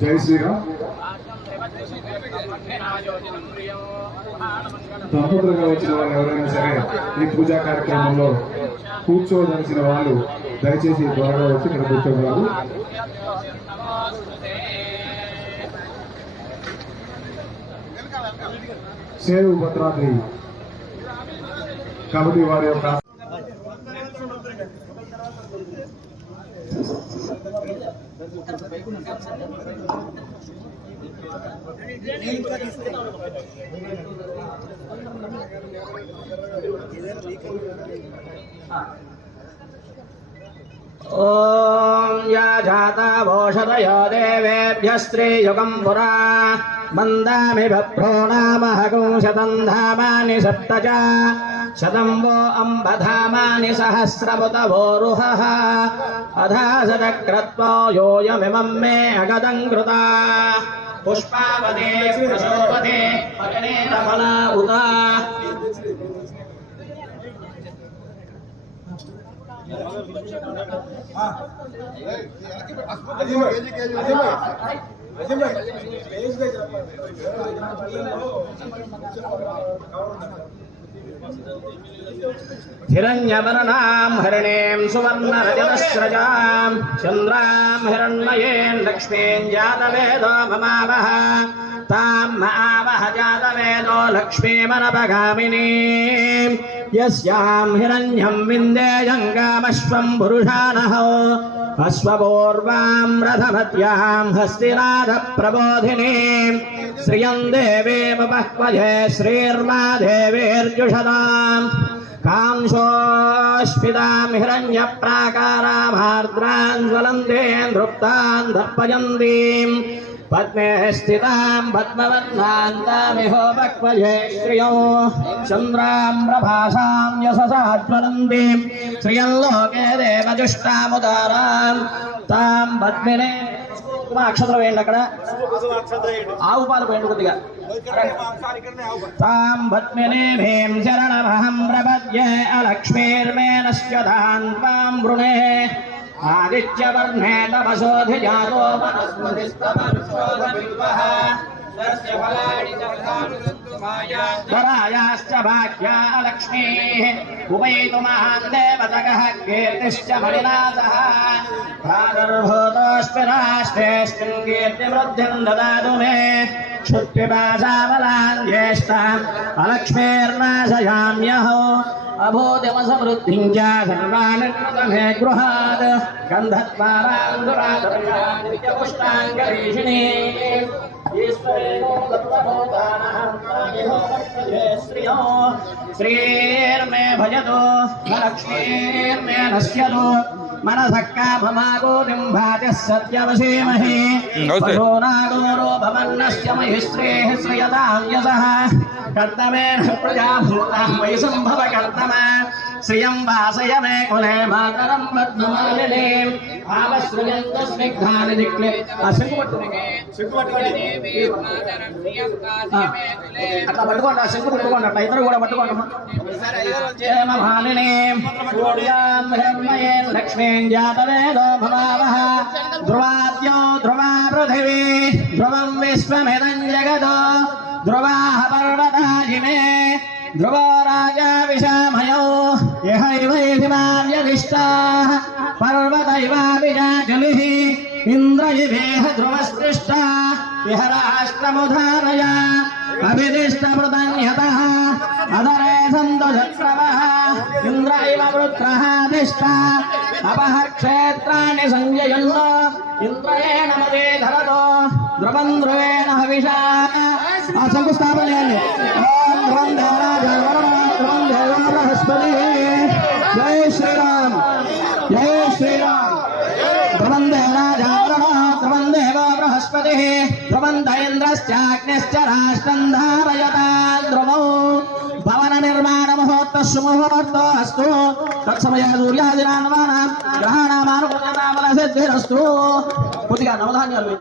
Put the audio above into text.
జై శ్రీరామ్. దంపతులుగా వచ్చిన వాళ్ళు ఎవరైనా సరే ఈ పూజా కార్యక్రమంలో కూర్చోదలసిన వాళ్ళు దయచేసి త్వరగా వచ్చి ఇక్కడ కూర్చోగలరు. సేరు భద్రాద్రి కాబట్టి వారి యొక్క ॐ या जाता भोषतयो देवेभ्यः स्त्रीयुगम् पुरा। मन्दामि बभ्रो नामः शतम् धामानि सप्त च शतम् वो अम्बधामानि सहस्रमुतभोरुहः अधा सदक्रत्वो योऽयमिमम् मे अगदम् कृता। प्रशोभते फला उता हिरण्यवर्णाम् हरिणीम् सुवर्णरजतस्रजाम् चन्द्राम् हिरण्मयेन् लक्ष्मीम् जातवेदो ममावह ताम् आवह जातवेदो लक्ष्मीमनपगामिनीम्। यस्याम् हिरण्यम् विन्देयङ्गामश्वम् पुरुषानः। अश्वपूर्वाम् रथमत्याम् हस्तिनाथप्रबोधिनीम् श्रियम् देवीमुपह्वजे श्रीर्मा देवीर्जुषदाम् कांशोऽस्मिताम् हिरण्यप्राकारामार्द्रान् ज्वलन्तीम् धृप्तान् दर्पयन्तीम्। पद्मे स्थिताम् पद्मवर्णान्तामिहोपक्वये श्रियो चन्द्राम् प्रभासाम् यशसा ज्वलन्तीम्। श्रियम् लोके देवजुष्टामुदाराम् తాం కుంకుమ అక్షతలు వేయండి అక్కడ. ఆవు పాలు పోయండి కొద్దిగా. తాం పద్మినే భీం శరణమహం ప్రపద్యే అలక్ష్మీర్మే నశ్యతాన్ త్వాం వృణే. ఆదిత్యవర్ణే తపసోధిజాతో వనస్పతిస్తమనుషోధవిల్వః తస్య वरायाश्च भाग्या लक्ष्मीः उभयतु महान् देवतगः कीर्तिश्च मणिनाथः प्रादुर्भूतोऽस्ति राष्ट्रेऽस्मिन् कीर्तिवृद्धिम् ददातु मे क्षुत्पिपाशाबलान् ज्येष्ठाम् अलक्ष्मीर्नाशयाम्यहो अभूतिमसमृद्धिं च सर्वानृतमे गृहात् गन्धत्वाराम् दुरातुष्टाङ्गरीषिणी श्रीर्मे भजतु लक्ष्मीर्मे नश्यतु मनसः काममागोतिम् भातिः सत्यवशीमहि पशूनागोरो भवन्नस्य महि श्रेः श्रियताम् यशः। कर्तमेन वै सम्भव कर्तम श्रियं वासय मे कुले मातरं पद्ममालिनीम् आवश्रयन्त स्निग्धानि दिक्ले అట్లా పట్టుకోండి ఆ శంకు పట్టుకోండి అట్లా ఇద్దరు కూడా పట్టుకోండి మాలిని లక్ష్మీం జాతవేదో భవావహ ధ్రువాద్యో ధ్రువా పృథివీ ధ్రువం విశ్వమిదం జగదో ధ్రువాః పర్వతాజిమే ధ్రువో రాజా విషామయో యహైవైమావ్యదిష్టాः पर्वतैवाभिजाजुलिः इन्द्र इवेह ध्रुवस्पृष्टा विहराष्ट्रमुधारय अभिदिष्टमृतन्यतः अधरे सन्तु शत्रवः इन्द्र इव वृत्रः दिष्टा अपः क्षेत्राणि सञ्जयन् इन्द्रेण मदे धरतो ध्रुवम् ध्रुवेण हविषा शङ्कुस्थापनयामि ॐ ध्रुवं बृहस्पतिः ध्रुवन्त इन्द्रश्चाग्निश्च राष्ट्रम् धारयता ध्रुवौ भवननिर्माणमुहूर्तः सुमुहूर्तो अस्तु तत्समये सूर्यादिनान्वानां ग्रहाणामानुकूलताबलसिद्धिरस्तु కొద్దిగా నవధాన్యాలు